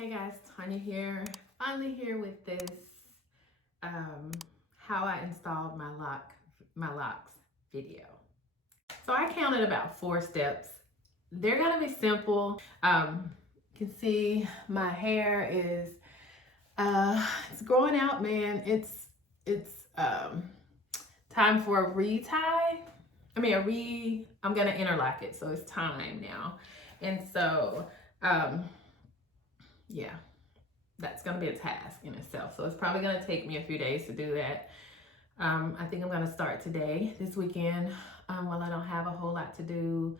Hey guys, Tanya here. Finally here with this how I installed my locks video. So I counted about 4 steps. They're gonna be simple. You can see my hair is it's growing out, man. It's time for a retie. I'm gonna interlock it, so it's time now. And so yeah, that's going to be a task in itself. So it's probably going to take me a few days to do that. I think I'm going to start today, this weekend, while I don't have a whole lot to do.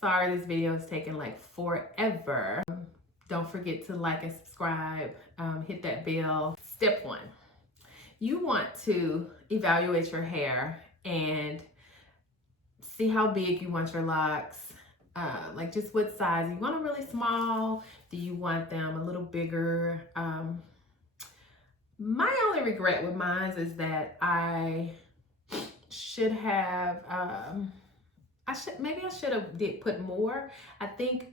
Sorry, this video is taking like forever. Don't forget to like and subscribe, hit that bell. Step 1, you want to evaluate your hair and see how big you want your locks. Like just what size. You want them really small? Do you want them a little bigger? My only regret with mine is that I should have, I should have put more. I think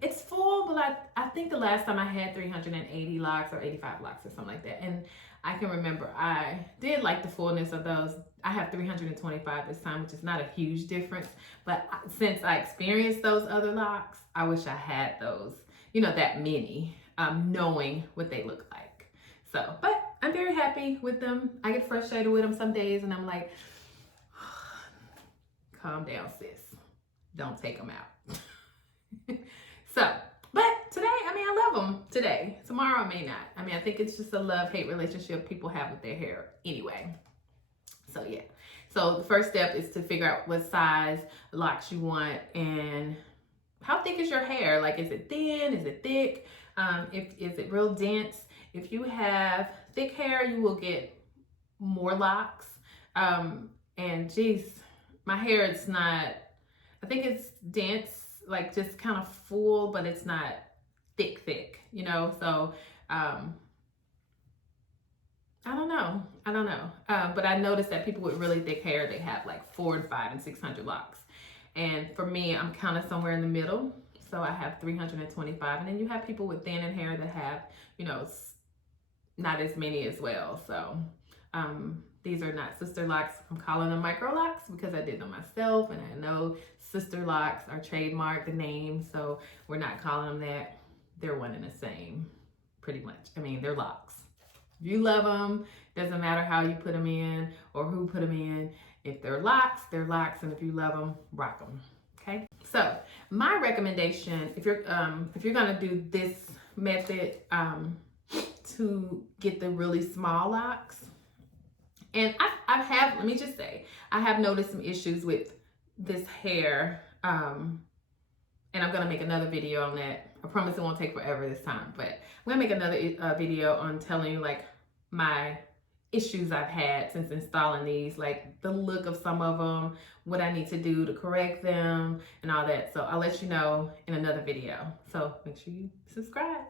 it's full, but I think the last time I had 380 locks or 85 locks or something like that. And I can remember I did like the fullness of those. I have 325 this time, which is not a huge difference. But since I experienced those other locks, I wish I had those, that many, knowing what they look like. So, but I'm very happy with them. I get frustrated with them some days and I'm like, calm down, sis. Don't take them out. So, but today, I love them today. Tomorrow, I may not. I think it's just a love-hate relationship people have with their hair anyway. So, yeah. So, the first step is to figure out what size locks you want and how thick is your hair? Like, is it thin? Is it thick? Is it real dense? If you have thick hair, you will get more locks. And geez, my hair, it's not, I think it's dense, like just kind of full, but it's not thick, so I don't know. But I noticed that people with really thick hair, they have like 400, 500, and 600 locks. And for me, I'm kind of somewhere in the middle. So I have 325. And then you have people with thinner hair that have, not as many as well. So these are not sister locks. I'm calling them micro locks because I did them myself. And I know sister locks are trademarked, the name. So we're not calling them that. They're one and the same, pretty much. They're locks. If you love them, doesn't matter how you put them in or who put them in. If they're locks, they're locks, and if you love them, rock them. Okay. So my recommendation, if you're gonna do this method to get the really small locks, and let me just say, I have noticed some issues with this hair, and I'm gonna make another video on that. I promise it won't take forever this time, but I'm gonna make another video on telling you like my issues I've had since installing these, like the look of some of them, what I need to do to correct them and all that. So I'll let you know in another video. So make sure you subscribe.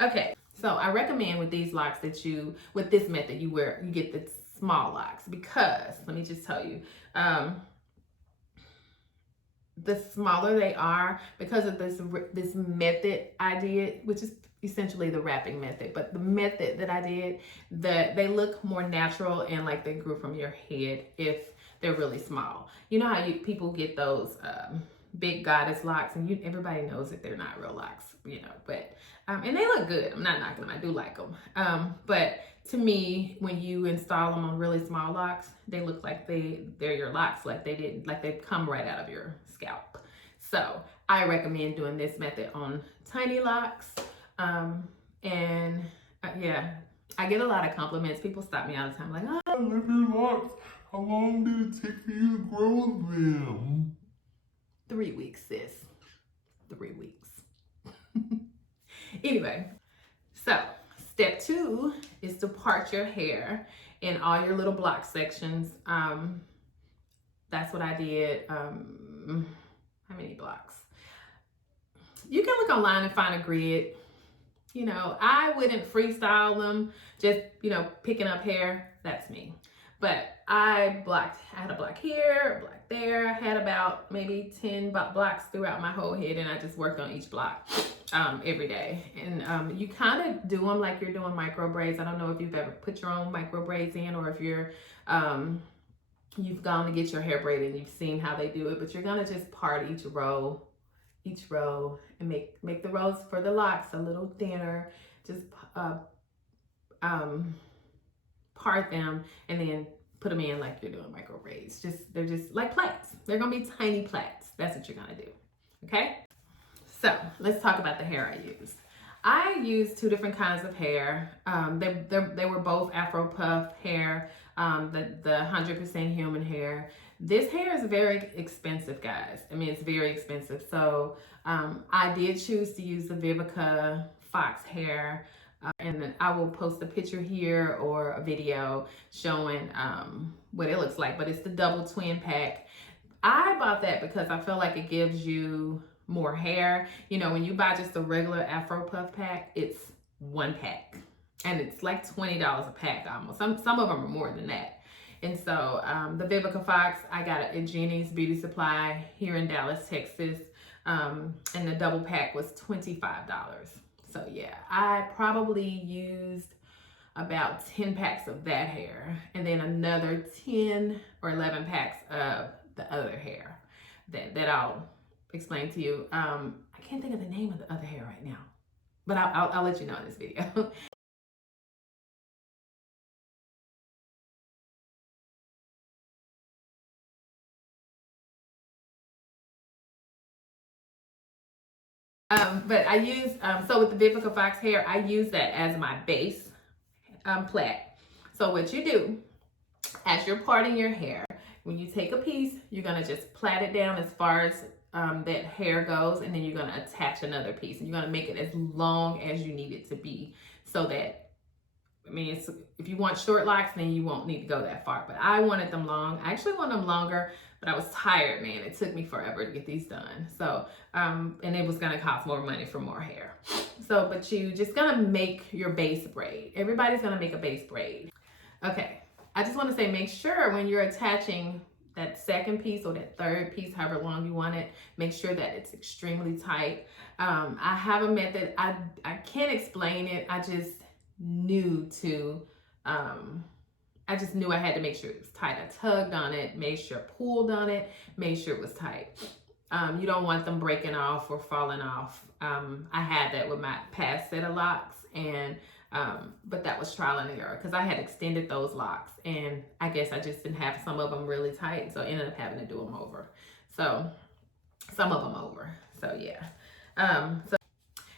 Okay, so I recommend with these locks that with this method, you get the small locks because let me just tell you, the smaller they are, because of this method I did, which is essentially the wrapping method, but the method that I did, they look more natural and like they grew from your head if they're really small. You know how people get those big goddess locks, and everybody knows that they're not real locks, but and they look good. I'm not knocking them. I do like them. But to me, when you install them on really small locks, they look like they're your locks, like they come right out of your scalp. So I recommend doing this method on tiny locks. Yeah, I get a lot of compliments. People stop me all the time like, oh, I love your locks. How long did it take for you to grow them? 3 weeks, sis. 3 weeks. Anyway, so step 2 is to part your hair in all your little block sections. That's what I did. How many blocks? You can look online and find a grid. I wouldn't freestyle them, just, picking up hair. That's me. But I had a block here, a block there. I had about maybe 10 blocks throughout my whole head, and I just worked on each block every day. And you kind of do them like you're doing micro braids. I don't know if you've ever put your own micro braids in, or if you've gone to get your hair braided and you've seen how they do it, but you're gonna just part each row, and make the rows for the locks a little thinner. Just part them and then put them in like you're doing micro braids. They're just like plaits. They're gonna be tiny plaits. That's what you're gonna do. Okay. So let's talk about the hair I used. I used two different kinds of hair. They were both Afro puff hair, the 100% human hair. This hair is very expensive, guys. I mean, it's very expensive. So I did choose to use the Vivica Fox hair. And I will post a picture here or a video showing what it looks like, but it's the double twin pack. I bought that because I feel like it gives you more hair. You know, when you buy just a regular Afro puff pack, it's one pack and it's like $20 a pack almost. Some of them are more than that. And so the Vivica Fox, I got it at Jenny's Beauty Supply here in Dallas, Texas. And the double pack was $25. So yeah, I probably used about 10 packs of that hair and then another 10 or 11 packs of the other hair that I'll explain to you. I can't think of the name of the other hair right now, but I'll let you know in this video. But I use, so with the Vivica Fox hair, I use that as my base plait. So what you do, as you're parting your hair, when you take a piece, you're gonna just plait it down as far as that hair goes, and then you're gonna attach another piece, and you're gonna make it as long as you need it to be, so that, I mean, if you want short locks, then you won't need to go that far. But I wanted them long. I actually want them longer, but I was tired, man. It took me forever to get these done. So, and it was gonna cost more money for more hair. So, but you just gonna make your base braid. Everybody's gonna make a base braid. Okay, I just wanna say, make sure when you're attaching that second piece or that third piece, however long you want it, make sure that it's extremely tight. I have a method, I can't explain it. I just knew I had to make sure it was tight. I tugged on it, made sure I pulled on it, made sure it was tight. You don't want them breaking off or falling off. I had that with my past set of locks, and but that was trial and error because I had extended those locks, and I guess I just didn't have some of them really tight, so I ended up having to do them over. So some of them over. So yeah.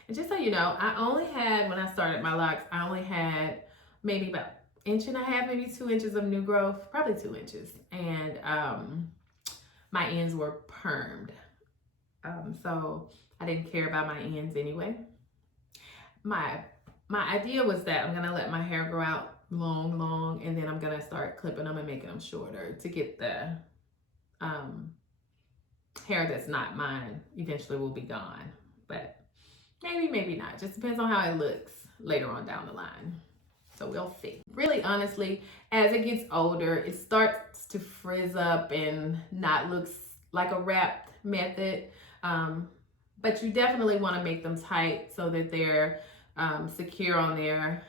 And just so you know, I only had, when I started my locks, I only had maybe about 1.5 inches, maybe 2 inches of new growth, probably 2 inches. And my ends were permed. So I didn't care about my ends anyway. My idea was that I'm gonna let my hair grow out long, and then I'm gonna start clipping them and making them shorter to get the hair that's not mine eventually will be gone. But maybe not. Just depends on how it looks later on down the line. So we'll see. Really, honestly, as it gets older, it starts to frizz up and not look like a wrapped method. But you definitely want to make them tight so that they're secure on there.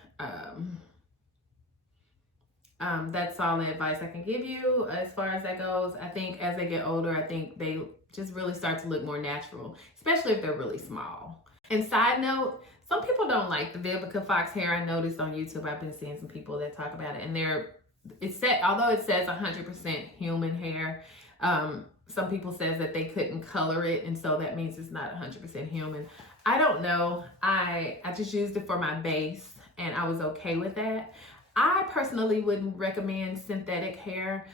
That's all the advice I can give you as far as that goes. I think as they get older, I think they just really start to look more natural, especially if they're really small. And side note, some people don't like the Vivica Fox hair. I noticed on YouTube, I've been seeing some people that talk about it, and although it says 100% human hair, some people says that they couldn't color it, and so that means it's not 100% human. I don't know. I just used it for my base, and I was okay with that. I personally wouldn't recommend synthetic hair.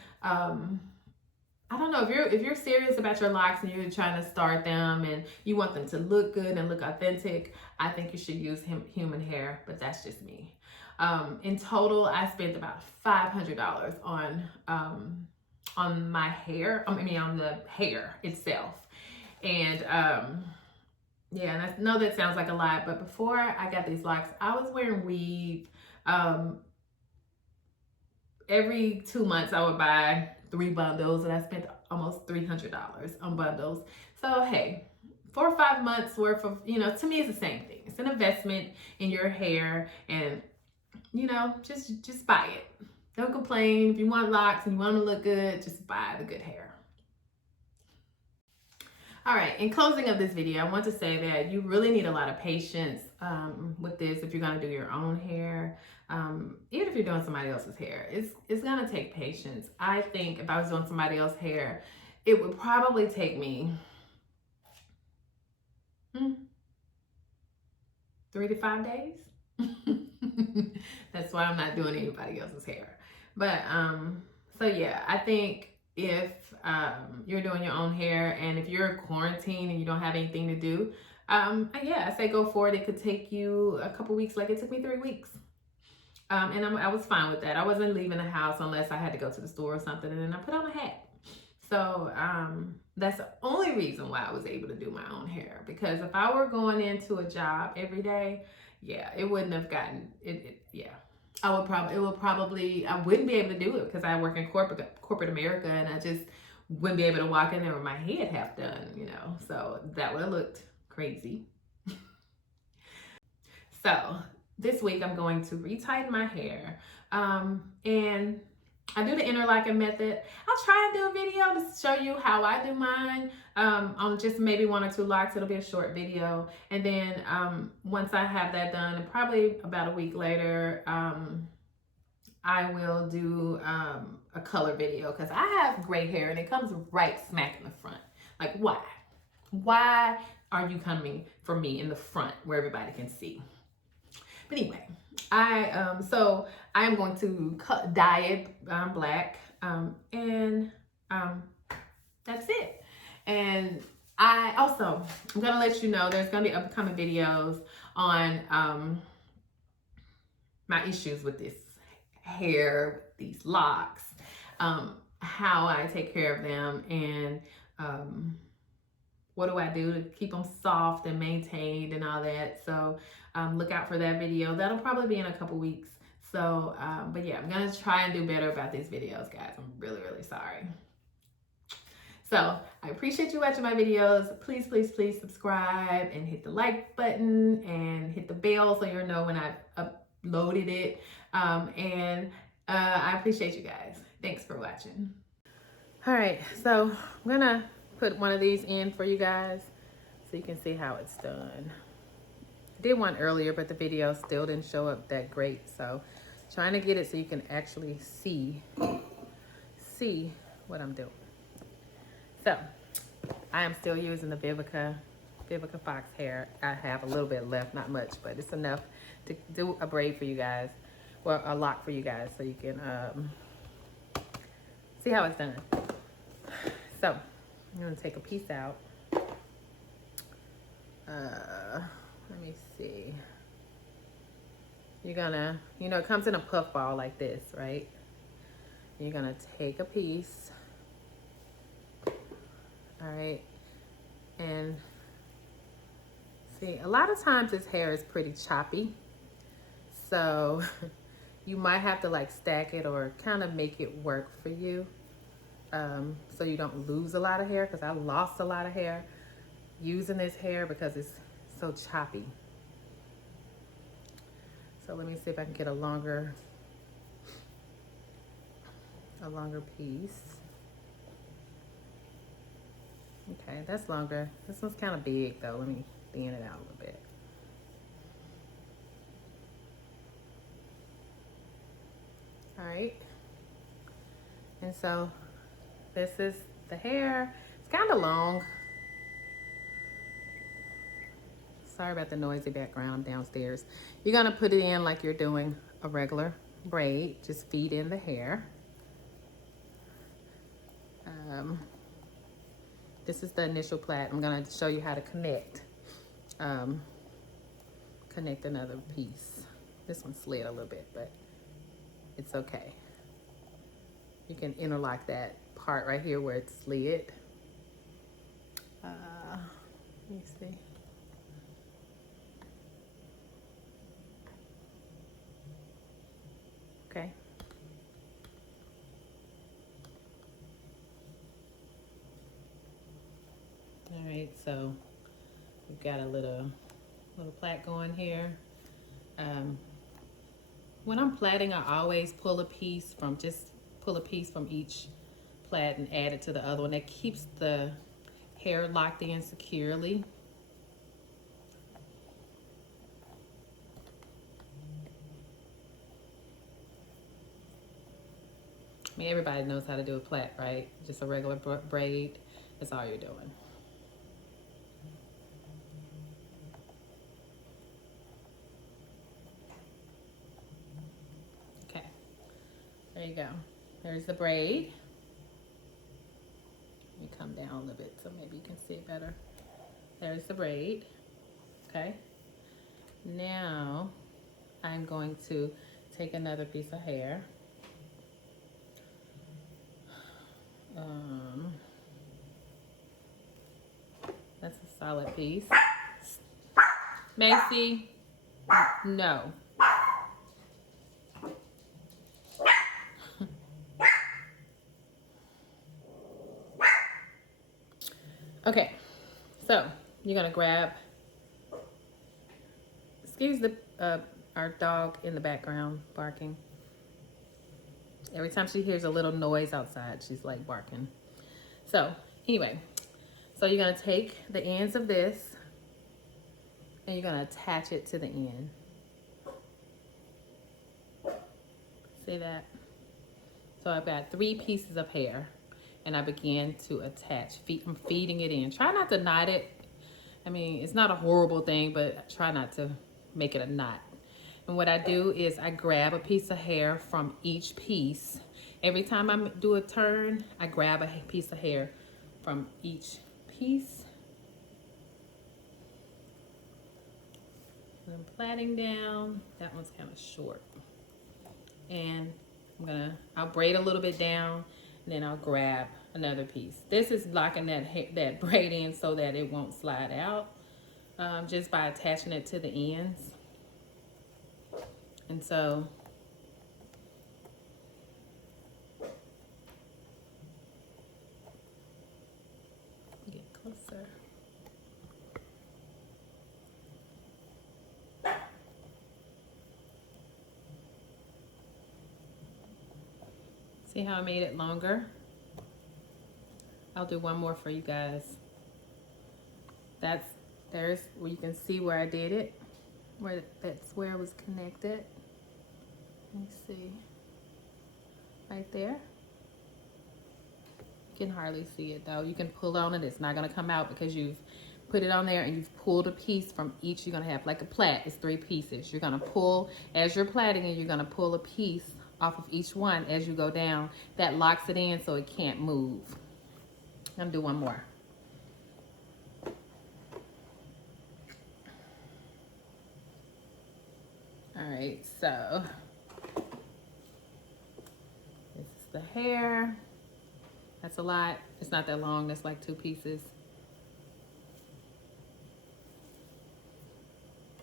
I don't know, if you're serious about your locks and you're trying to start them and you want them to look good and look authentic, I think you should use human hair, but that's just me. In total, I spent about $500 on my hair. I mean, on the hair itself. And yeah, and I know that sounds like a lot, but before I got these locks, I was wearing weave. every 2 months I would buy 3 bundles, and I spent almost $300 on bundles. So hey, 4 or 5 months worth of, to me it's the same thing. It's an investment in your hair, and just buy it. Don't complain. If you want locks and you want to look good, just buy the good hair. All right, in closing of this video, I want to say that you really need a lot of patience with this if you're going to do your own hair. Even if you're doing somebody else's hair, it's going to take patience. I think if I was doing somebody else's hair, it would probably take me 3 to 5 days. That's why I'm not doing anybody else's hair. But so yeah, I think if you're doing your own hair, and if you're quarantined and you don't have anything to do, yeah, I say go for it. It could take you a couple weeks, like it took me 3 weeks. And I was fine with that. I wasn't leaving the house unless I had to go to the store or something, and then I put on a hat. So that's the only reason why I was able to do my own hair, because if I were going into a job every day, yeah, it wouldn't have gotten it. Yeah, I wouldn't be able to do it, because I work in corporate America, and I just wouldn't be able to walk in there with my head half done, so that would have looked crazy. So this week I'm going to retighten my hair, and I do the interlocking method. I'll try and do a video to show you how I do mine on just maybe 1 or 2 locks. It'll be a short video. And then once I have that done, and probably about a week later, I will do a color video, because I have gray hair and it comes right smack in the front. Like, why? Why are you coming for me in the front where everybody can see? But anyway, so I am going to dye it black, and that's it. And I'm gonna let you know there's gonna be upcoming videos on my issues with this hair, these locks, how I take care of them, and what do I do to keep them soft and maintained and all that. So look out for that video. That'll probably be in a couple weeks. So, but yeah, I'm gonna try and do better about these videos, guys. I'm really, really sorry. So I appreciate you watching my videos. Please, please, please subscribe and hit the like button and hit the bell so you'll know when I've uploaded it. I appreciate you guys. Thanks for watching. All right, so I'm gonna put one of these in for you guys so you can see how it's done. I did one earlier, but the video still didn't show up that great, so trying to get it so you can actually see what I'm doing. So I am still using the Vivica Fox hair. I have a little bit left, not much, but it's enough to do a braid for you guys, well, a lock for you guys, so you can see how it's done. So I'm gonna take a piece out. Let me see. You're gonna, it comes in a puff ball like this, right? You're gonna take a piece, all right? And see, a lot of times this hair is pretty choppy, so you might have to like stack it or kind of make it work for you, so you don't lose a lot of hair, because I lost a lot of hair using this hair because it's so choppy. So let me see if I can get a longer piece. Okay, that's longer. This one's kind of big though. Let me thin it out a little bit. All right. And so this is the hair. It's kind of long. Sorry about the noisy background. I'm downstairs. You're gonna put it in like you're doing a regular braid. Just feed in the hair. This is the initial plait. I'm gonna show you how to connect another piece. This one slid a little bit, but it's okay. You can interlock that part right here where it slid. Let me see. Okay. got a little plait going here. When I'm plaiting, I always pull a piece from each plait and add it to the other one. That keeps the hair locked in securely. I mean, everybody knows how to do a plait, right? Just a regular braid. That's all you're doing. Okay, there you go. There's the braid. Let me come down a little bit so maybe you can see it better. There's the braid. Okay. Now I'm going to take another piece of hair. That's a solid piece. Macy, no. Okay, so you're gonna grab, excuse our dog in the background barking. Every time she hears a little noise outside, she's like barking. So anyway, so you're gonna take the ends of this and you're gonna attach it to the end. See that? So I've got 3 pieces of hair and I began to attach. I'm feeding it in. Try not to knot it. I mean, it's not a horrible thing, but try not to make it a knot. And what I do is I grab a piece of hair from each piece. Every time I do a turn, I grab a piece of hair from each piece. And I'm plaiting down. That one's kind of short. And I'll braid a little bit down, and then I'll grab another piece. This is locking that braid in so that it won't slide out, just by attaching it to the ends. And so get closer. See how I made it longer? I'll do one more for you guys. There's where you can see where I did it, that's where it was connected. Let me see, right there. You can hardly see it though. You can pull on it, it's not gonna come out because you've put it on there and you've pulled a piece from each. You're gonna have like a plait, it's 3 pieces. You're gonna pull, as you're plaiting it, you're gonna pull a piece off of each one as you go down. That locks it in so it can't move. I'm gonna do one more. All right, so this is the hair. That's a lot. It's not that long, that's like 2 pieces.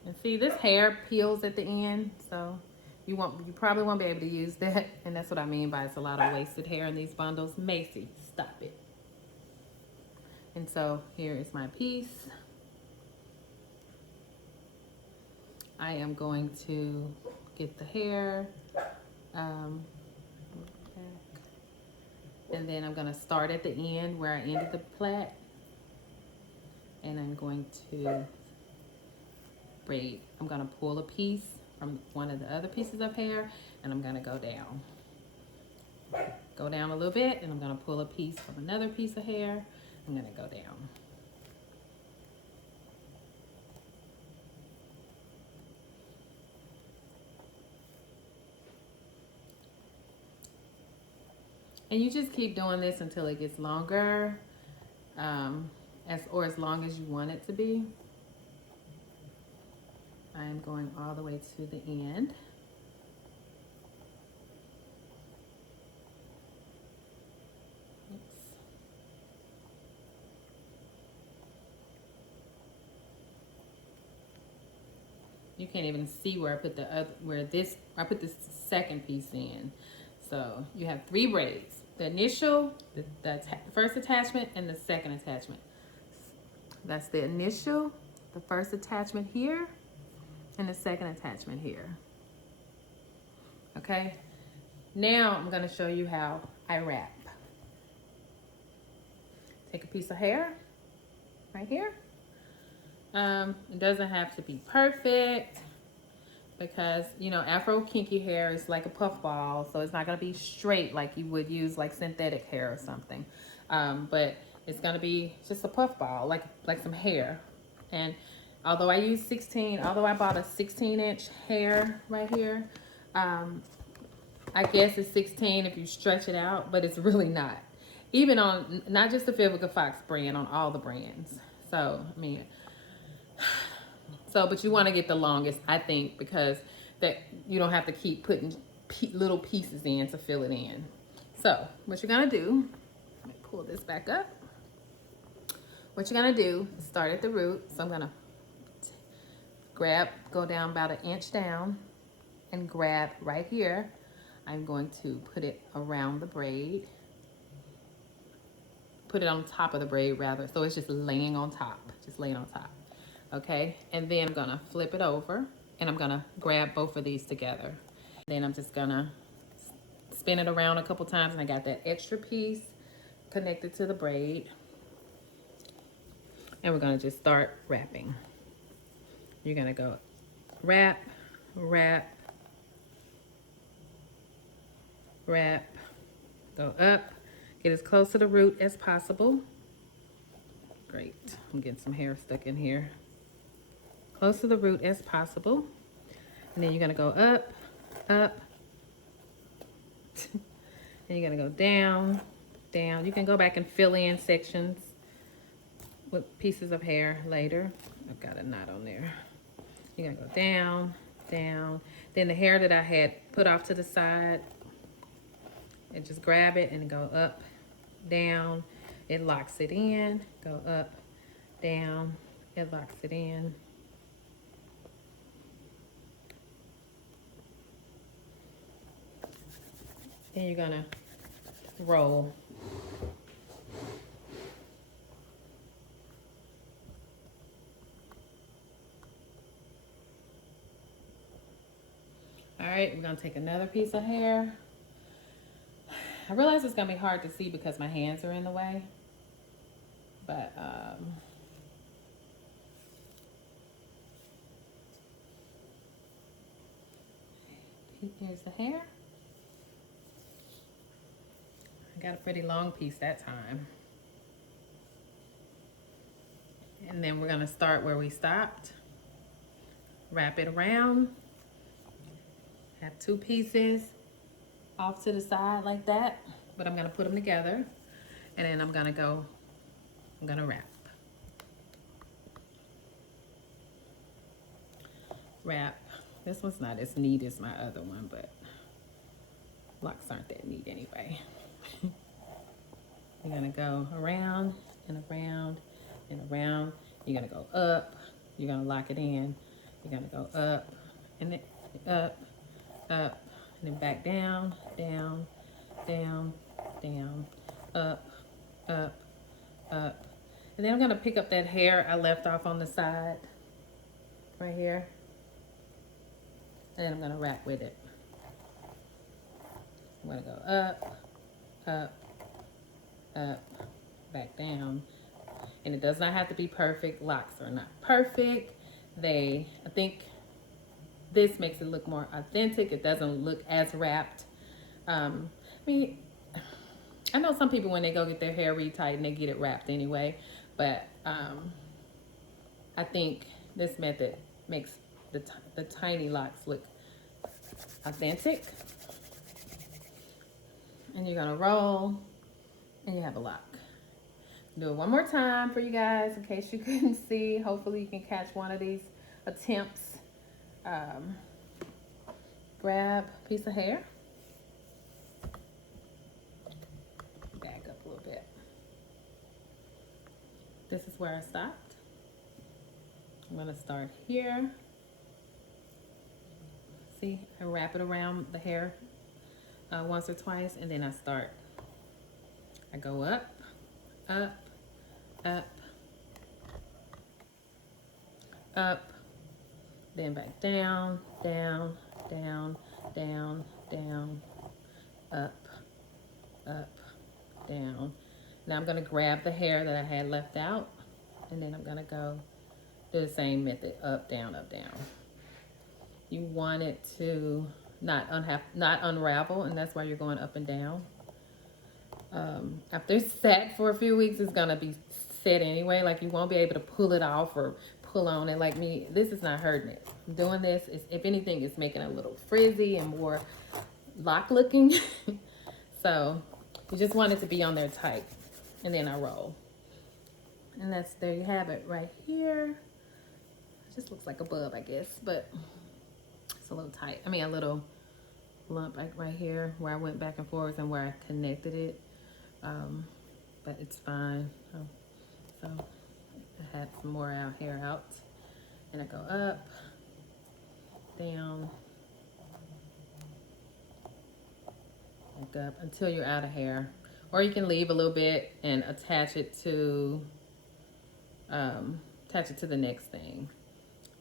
And see, this hair peels at the end, so you probably won't be able to use that. And that's what I mean by it's a lot of wasted hair in these bundles. Macy, stop it. And so here is my piece. I am going to get the hair, and then I'm gonna start at the end where I ended the plait, and I'm going to braid. I'm gonna pull a piece from one of the other pieces of hair, and I'm gonna go down. Go down a little bit, and I'm gonna pull a piece from another piece of hair. I'm gonna go down. And you just keep doing this until it gets longer, as long as you want it to be. I am going all the way to the end. Oops. You can't even see where I put I put this second piece in. So you have 3 braids. The initial, the first attachment, and the second attachment. That's the initial, the first attachment here and the second attachment here. Okay, now I'm going to show you how I wrap. Take a piece of hair right here. It doesn't have to be perfect because, you know, Afro kinky hair is like a puff ball, so it's not going to be straight like you would use like synthetic hair or something. But it's going to be just a puff ball, like some hair. And although I bought a 16-inch hair right here, I guess it's 16 if you stretch it out, but it's really not. Even on, not just the Vivica Fox brand, on all the brands. So, I mean, but you want to get the longest, I think, because that you don't have to keep putting little pieces in to fill it in. So, what you're going to do, let me pull this back up. What you're going to do is start at the root. So, I'm going to go down about 1 inch down and grab right here. I'm going to put it around the braid. Put it on top of the braid rather, so it's just laying on top, okay? And then I'm gonna flip it over and I'm gonna grab both of these together. Then I'm just gonna spin it around a couple times, and I got that extra piece connected to the braid. And we're gonna just start wrapping. You're gonna go wrap, wrap, wrap, go up, get as close to the root as possible. Great, I'm getting some hair stuck in here. Close to the root as possible. And then you're gonna go up, up. And you're gonna go down, down. You can go back and fill in sections with pieces of hair later. I've got a knot on there. You're gonna go down, down. Then the hair that I had put off to the side, and just grab it and go up, down. It locks it in. Go up, down. It locks it in. Then you're gonna roll. All right, we're gonna take another piece of hair. I realize it's gonna be hard to see because my hands are in the way, but here's the hair. I got a pretty long piece that time. And then we're gonna start where we stopped. Wrap it around. Have 2 pieces off to the side like that, but I'm gonna put them together, and then I'm gonna wrap. Wrap. This one's not as neat as my other one, but locks aren't that neat anyway. You're gonna go around and around and around. You're gonna go up. You're gonna lock it in. You're gonna go up and then up, up, and then back down, down, down, down, up, up, up. And then I'm gonna pick up that hair I left off on the side, right here. And then I'm gonna wrap with it. I'm gonna go up, up, up, back down. And it does not have to be perfect. Locks are not perfect. I think this makes it look more authentic. It doesn't look as wrapped. I mean, I know some people when they go get their hair retightened, they get it wrapped anyway. But I think this method makes the tiny locks look authentic. And you're gonna roll, and you have a lock. Do it one more time for you guys in case you couldn't see. Hopefully you can catch one of these attempts. Grab a piece of hair. Back up a little bit. This is where I stopped. I'm gonna start here. See, I wrap it around the hair once or twice, and then I go up, up, up, up, then back down, down, down, down, down, up, up, down. Now I'm gonna grab the hair that I had left out, and then I'm gonna go do the same method, up, down, up, down. You want it to not unravel, and that's why you're going up and down. After it's set for a few weeks, it's gonna be set anyway. Like you won't be able to pull it off or pull on it like me. This is not hurting it. Doing this is, if anything, it's making it a little frizzy and more lock looking. So you just want it to be on there tight, and then I roll. And that's, there you have it right here. It just looks like a bub, I guess, but it's a little tight. I mean, a little lump like right here where I went back and forth and where I connected it. But it's fine. So I have some more hair out, and I go up, down, back up until you're out of hair. Or you can leave a little bit and attach it to the next thing.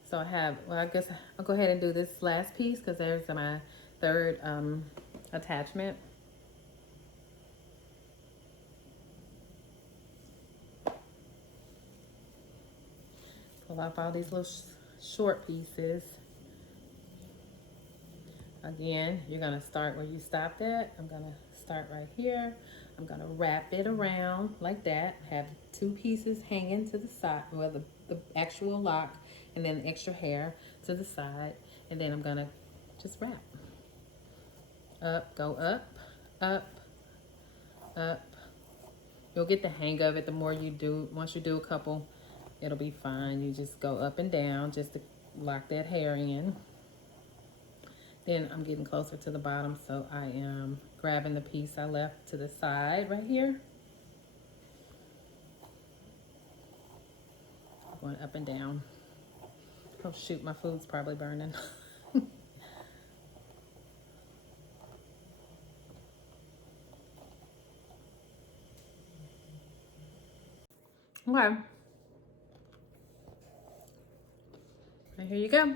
So I have, well, I guess I'll go ahead and do this last piece because there's my third attachment. Pull off all these little short pieces. Again, you're gonna start where you stopped at. I'm gonna start right here. I'm gonna wrap it around like that. Have two pieces hanging to the side, well, the actual lock, and then extra hair to the side. And then I'm gonna just wrap. Up, go up, up, up. You'll get the hang of it the more you do. Once you do a couple, it'll be fine. You just go up and down just to lock that hair in. Then I'm getting closer to the bottom, so I am grabbing the piece I left to the side right here. Going up and down. Oh shoot, my food's probably burning. Okay. And here you go.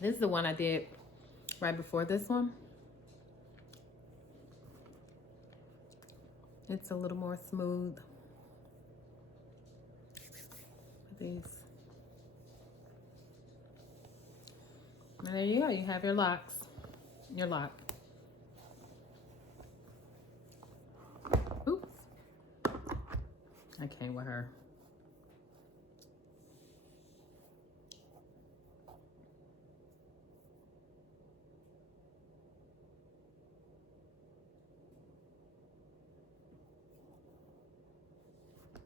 This is the one I did right before this one. It's a little more smooth. These. And there you go. You have your locks. Your lock. Oops. I came with her.